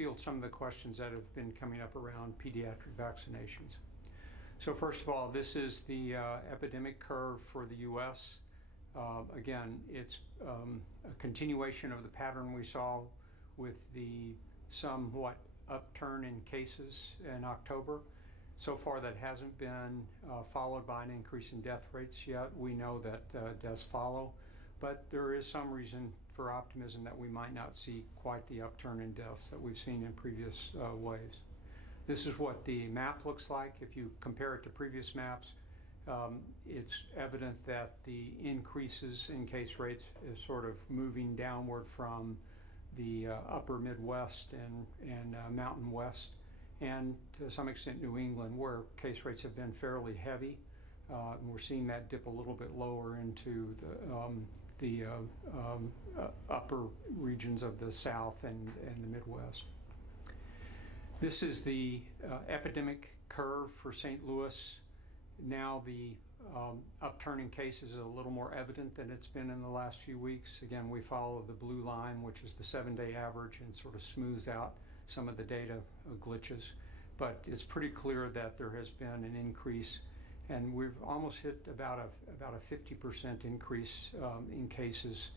field some of the questions that have been coming up around pediatric vaccinations. So first of all, this is the epidemic curve for the U.S. Again, it's a continuation of the pattern we saw with the somewhat upturn in cases in October. So far that hasn't been followed by an increase in death rates yet. We know that deaths follow, but there is some reason for optimism that we might not see quite the upturn in deaths that we've seen in previous waves. This is what the map looks like. If you compare it to previous maps, it's evident that the increases in case rates is sort of moving downward from the upper Midwest and Mountain West, and to some extent New England, where case rates have been fairly heavy. And we're seeing that dip a little bit lower into the upper regions of the South and the Midwest. This is the epidemic curve for St. Louis. Now the upturn in cases is a little more evident than it's been in the last few weeks. Again, we follow the blue line, which is the 7-day average, and sort of smooths out some of the data glitches. But it's pretty clear that there has been an increase, and we've almost hit about a 50% increase in cases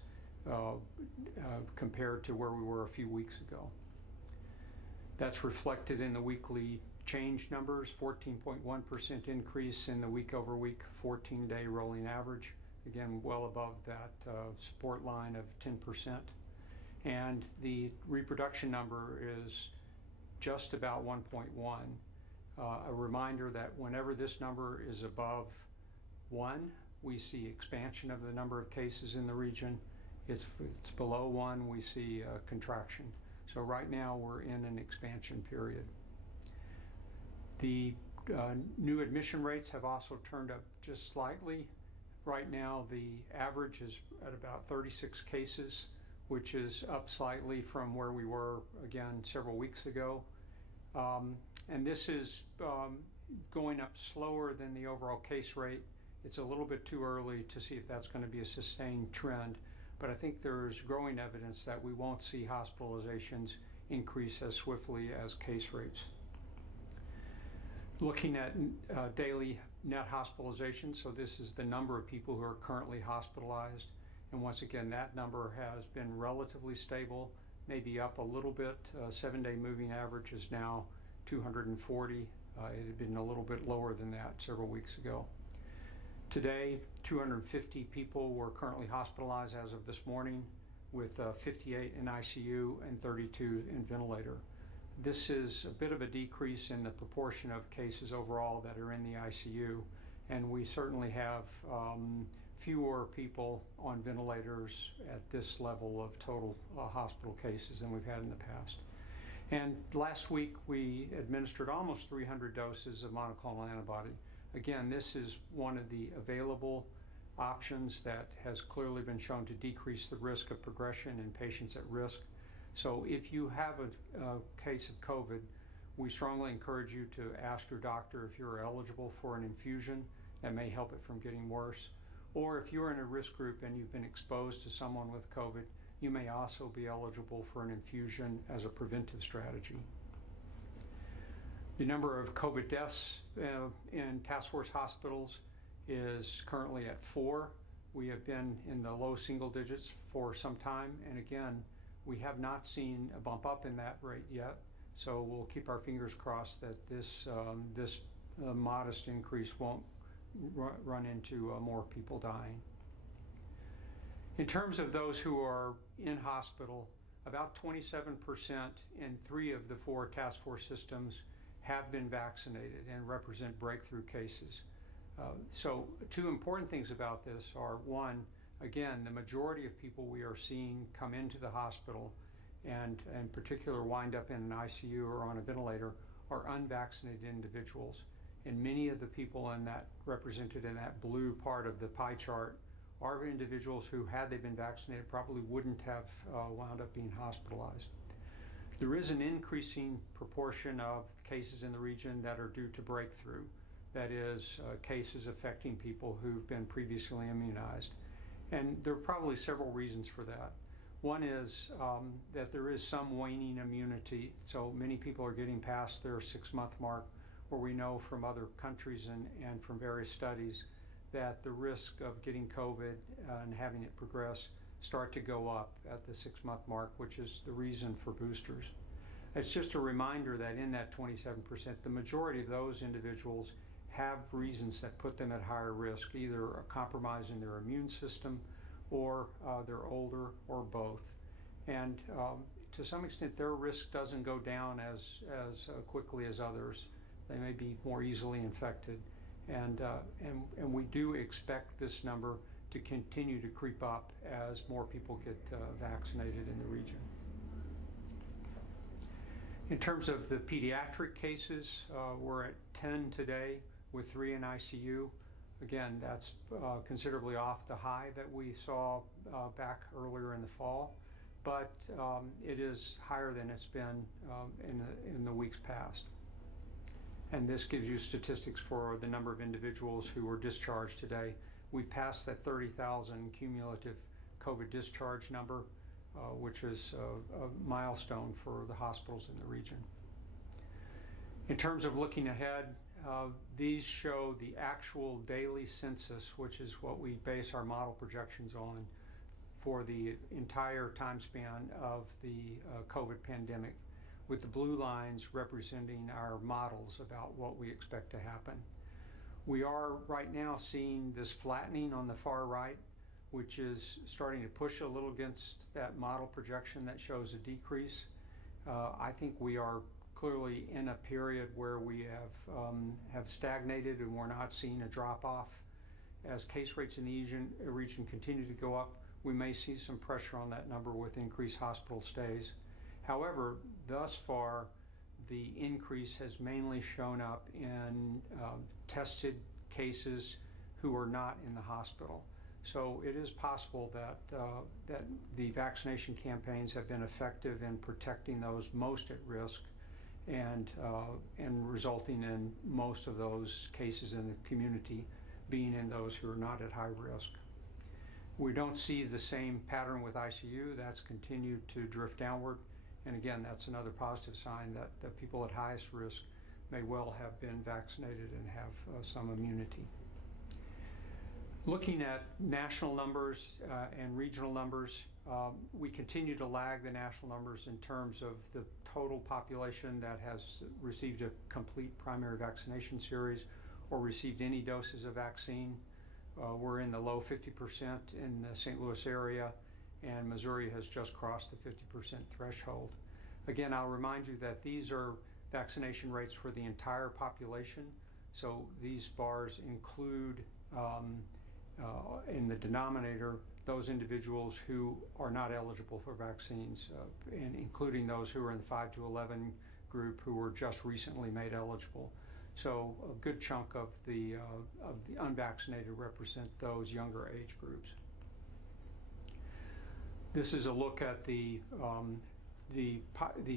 compared to where we were a few weeks ago. That's reflected in the weekly change numbers, 14.1% increase in the week-over-week 14-day rolling average. Again, well above that support line of 10%. And the reproduction number is just about 1.1. A reminder that whenever this number is above 1, we see expansion of the number of cases in the region. If it's below 1, we see a contraction. So right now we're in an expansion period. The new admission rates have also turned up just slightly. Right now the average is at about 36 cases, which is up slightly from where we were, again, several weeks ago. And this is going up slower than the overall case rate. It's a little bit too early to see if that's going to be a sustained trend, but I think there's growing evidence that we won't see hospitalizations increase as swiftly as case rates. Looking at daily net hospitalizations, so this is the number of people who are currently hospitalized, and once again that number has been relatively stable, maybe up a little bit. 7-day moving average is now 240. It had been a little bit lower than that several weeks ago. Today, 250 people were currently hospitalized as of this morning, with 58 in ICU and 32 in ventilator. This is a bit of a decrease in the proportion of cases overall that are in the ICU, and we certainly have fewer people on ventilators at this level of total hospital cases than we've had in the past. And last week we administered almost 300 doses of monoclonal antibody. Again, this is one of the available options that has clearly been shown to decrease the risk of progression in patients at risk. So if you have a case of COVID, we strongly encourage you to ask your doctor if you're eligible for an infusion that may help it from getting worse. Or if you're in a risk group and you've been exposed to someone with COVID, you may also be eligible for an infusion as a preventive strategy. The number of COVID deaths in task force hospitals is currently at 4. We have been in the low single digits for some time, and again, we have not seen a bump up in that rate yet, so we'll keep our fingers crossed that this modest increase won't run into more people dying. In terms of those who are in hospital, about 27% in 3 of the 4 task force systems have been vaccinated and represent breakthrough cases. So 2 important things about this are, one, again, the majority of people we are seeing come into the hospital and in particular wind up in an ICU or on a ventilator are unvaccinated individuals. And many of the people in that represented in that blue part of the pie chart are individuals who, had they been vaccinated, probably wouldn't have wound up being hospitalized. There is an increasing proportion of cases in the region that are due to breakthrough. That is, cases affecting people who've been previously immunized. And there are probably several reasons for that. One is that there is some waning immunity. So many people are getting past their 6-month mark, where we know from other countries and from various studies that the risk of getting COVID and having it progress start to go up at the 6-month mark, which is the reason for boosters. It's just a reminder that in that 27%, the majority of those individuals have reasons that put them at higher risk, either a compromise in their immune system, or they're older, or both. And to some extent, their risk doesn't go down as quickly as others. They may be more easily infected. And we do expect this number to continue to creep up as more people get vaccinated in the region. In terms of the pediatric cases, we're at 10 today with 3 in ICU. Again, that's considerably off the high that we saw back earlier in the fall, but it is higher than it's been in the weeks past. And this gives you statistics for the number of individuals who were discharged today. We passed that 30,000 cumulative COVID discharge number, which is a milestone for the hospitals in the region. In terms of looking ahead, these show the actual daily census, which is what we base our model projections on for the entire time span of the COVID pandemic, with the blue lines representing our models about what we expect to happen. We are right now seeing this flattening on the far right, which is starting to push a little against that model projection that shows a decrease. I think we are clearly in a period where we have stagnated and we're not seeing a drop-off. As case rates in the region continue to go up, we may see some pressure on that number with increased hospital stays. However, thus far, the increase has mainly shown up in tested cases who are not in the hospital. So it is possible that that the vaccination campaigns have been effective in protecting those most at risk, and resulting in most of those cases in the community being in those who are not at high risk. We don't see the same pattern with ICU. That's continued to drift downward. And again, that's another positive sign that the people at highest risk may well have been vaccinated and have some immunity. Looking at national numbers and regional numbers, we continue to lag the national numbers in terms of the total population that has received a complete primary vaccination series or received any doses of vaccine. We're in the low 50% in the St. Louis area, and Missouri has just crossed the 50% threshold. Again, I'll remind you that these are vaccination rates for the entire population. So these bars include, in the denominator, those individuals who are not eligible for vaccines, and including those who are in the 5 to 11 group who were just recently made eligible. So a good chunk of the unvaccinated represent those younger age groups. This is a look at the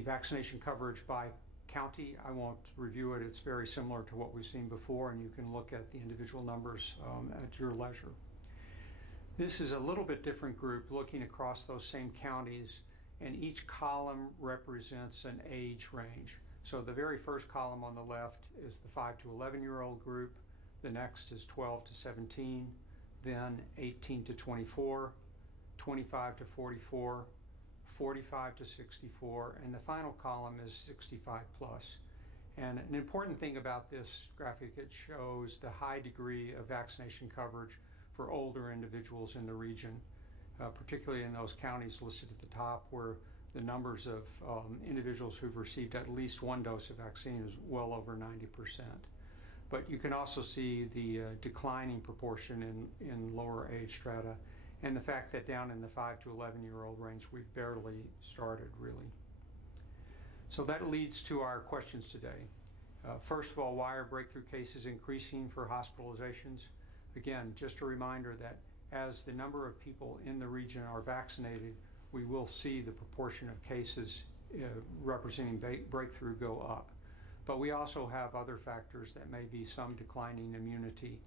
vaccination coverage by county. I won't review it. It's very similar to what we've seen before, and you can look at the individual numbers at your leisure. This is a little bit different group looking across those same counties, and each column represents an age range. So the very first column on the left is the 5 to 11-year-old group. The next is 12 to 17, then 18 to 24, 25 to 44, 45 to 64, and the final column is 65 plus. And an important thing about this graphic, it shows the high degree of vaccination coverage for older individuals in the region, particularly in those counties listed at the top where the numbers of individuals who've received at least one dose of vaccine is well over 90%. But you can also see the declining proportion in lower age strata, and the fact that down in the 5 to 11-year-old range, we've barely started, really. So that leads to our questions today. First of all, why are breakthrough cases increasing for hospitalizations? Again, just a reminder that as the number of people in the region are vaccinated, we will see the proportion of cases representing breakthrough go up. But we also have other factors that may be some declining immunity,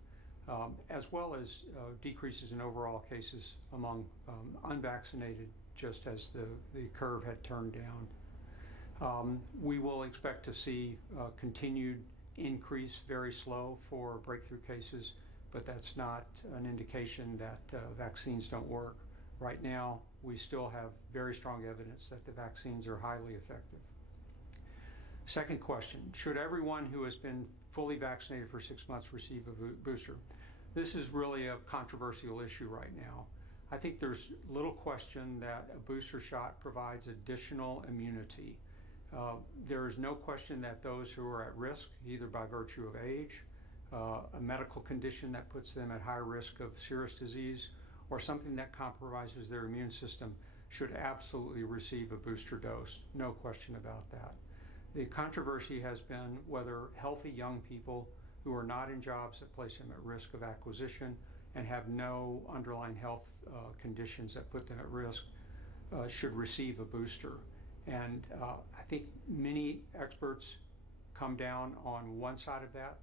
as well as decreases in overall cases among unvaccinated just as the curve had turned down. We will expect to see continued increase, very slow for breakthrough cases, but that's not an indication that vaccines don't work. Right now, we still have very strong evidence that the vaccines are highly effective. Second question, should everyone who has been fully vaccinated for 6 months receive a booster? This is really a controversial issue right now. I think there's little question that a booster shot provides additional immunity. There is no question that those who are at risk, either by virtue of age, a medical condition that puts them at high risk of serious disease, or something that compromises their immune system, should absolutely receive a booster dose. No question about that. The controversy has been whether healthy young people who are not in jobs that place them at risk of acquisition and have no underlying health conditions that put them at risk should receive a booster. And I think many experts come down on one side of that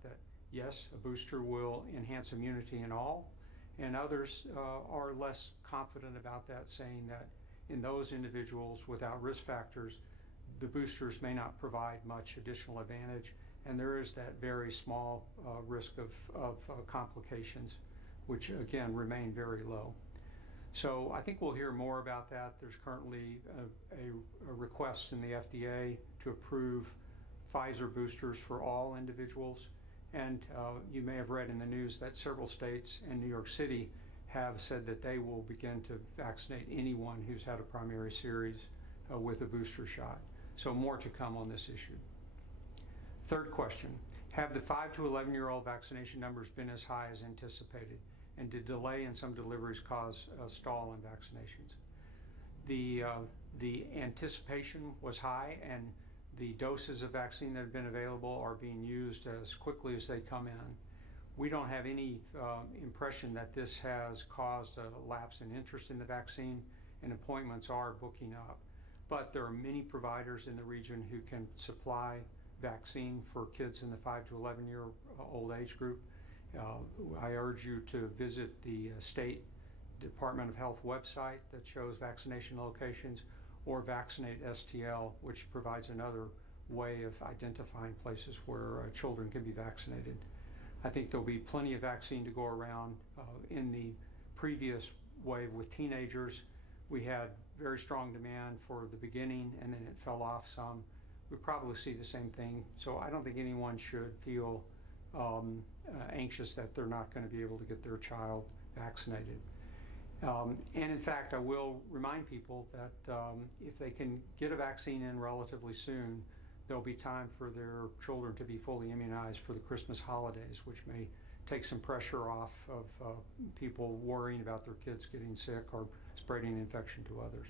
yes, a booster will enhance immunity in all, and others are less confident about that, saying that in those individuals without risk factors, the boosters may not provide much additional advantage, and there is that very small risk of complications, which again remain very low. So I think we'll hear more about that. There's currently a request in the FDA to approve Pfizer boosters for all individuals. And you may have read in the news that several states and New York City have said that they will begin to vaccinate anyone who's had a primary series with a booster shot. So more to come on this issue. Third question, have the 5 to 11-year-old vaccination numbers been as high as anticipated? And did delay in some deliveries cause a stall in vaccinations? The anticipation was high, and the doses of vaccine that have been available are being used as quickly as they come in. We don't have any impression that this has caused a lapse in interest in the vaccine, and appointments are booking up. But there are many providers in the region who can supply vaccine for kids in the 5 to 11-year-old age group. I urge you to visit the State Department of Health website that shows vaccination locations, or Vaccinate STL, which provides another way of identifying places where children can be vaccinated. I think there'll be plenty of vaccine to go around. In the previous wave with teenagers, we had very strong demand for the beginning, and then it fell off some. We probably see the same thing, so I don't think anyone should feel anxious that they're not going to be able to get their child vaccinated. And in fact, I will remind people that if they can get a vaccine in relatively soon, there'll be time for their children to be fully immunized for the Christmas holidays, which may take some pressure off of people worrying about their kids getting sick or spreading infection to others.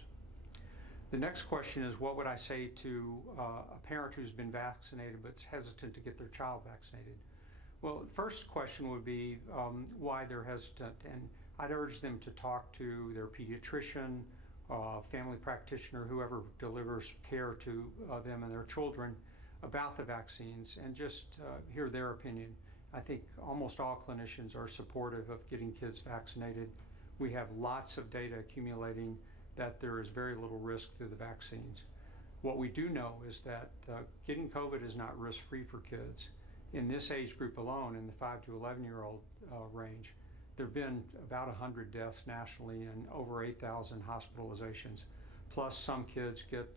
The next question is, what would I say to a parent who's been vaccinated but's hesitant to get their child vaccinated? Well, the first question would be why they're hesitant, and I'd urge them to talk to their pediatrician, family practitioner, whoever delivers care to them and their children about the vaccines, and just hear their opinion. I think almost all clinicians are supportive of getting kids vaccinated. We have lots of data accumulating that there is very little risk through the vaccines. What we do know is that getting COVID is not risk-free for kids. In this age group alone, in the 5 to 11-year-old range, there have been about 100 deaths nationally and over 8,000 hospitalizations. Plus, some kids get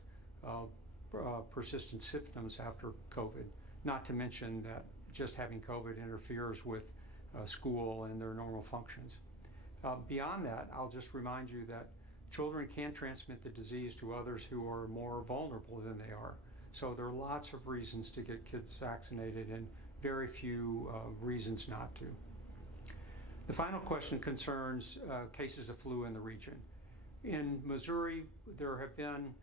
persistent symptoms after COVID, not to mention that just having COVID interferes with school and their normal functions. Beyond that, I'll just remind you that children can transmit the disease to others who are more vulnerable than they are. So there are lots of reasons to get kids vaccinated and very few reasons not to. The final question concerns cases of flu in the region. In Missouri, there have been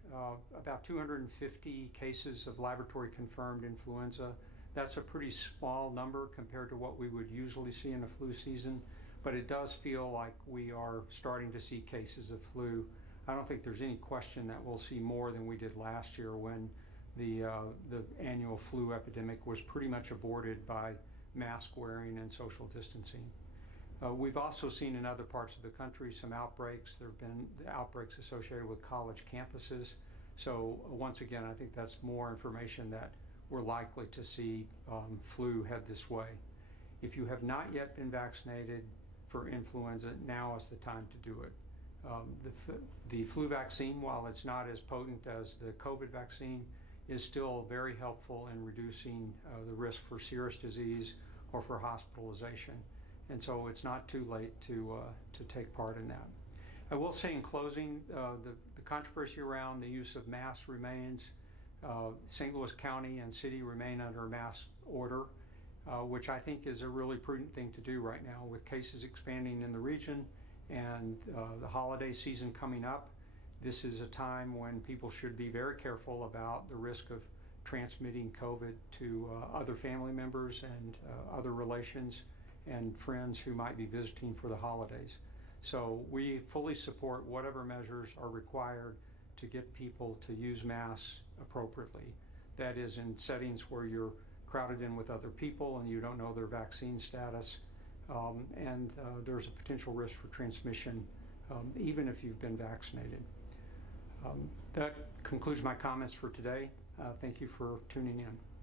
about 250 cases of laboratory confirmed influenza. That's a pretty small number compared to what we would usually see in a flu season, but it does feel like we are starting to see cases of flu. I don't think there's any question that we'll see more than we did last year when the annual flu epidemic was pretty much aborted by mask wearing and social distancing. We've also seen in other parts of the country some outbreaks. There have been outbreaks associated with college campuses. So once again, I think that's more information that we're likely to see flu head this way. If you have not yet been vaccinated for influenza, now is the time to do it. The flu vaccine, while it's not as potent as the COVID vaccine, is still very helpful in reducing the risk for serious disease or for hospitalization. And so it's not too late to take part in that. I will say in closing, the controversy around the use of masks remains. St. Louis County and City remain under a mask order, which I think is a really prudent thing to do right now with cases expanding in the region and the holiday season coming up. This is a time when people should be very careful about the risk of transmitting COVID to other family members and other relations and friends who might be visiting for the holidays. So we fully support whatever measures are required to get people to use masks appropriately. That is in settings where you're crowded in with other people and you don't know their vaccine status, and there's a potential risk for transmission even if you've been vaccinated. That concludes my comments for today. Thank you for tuning in.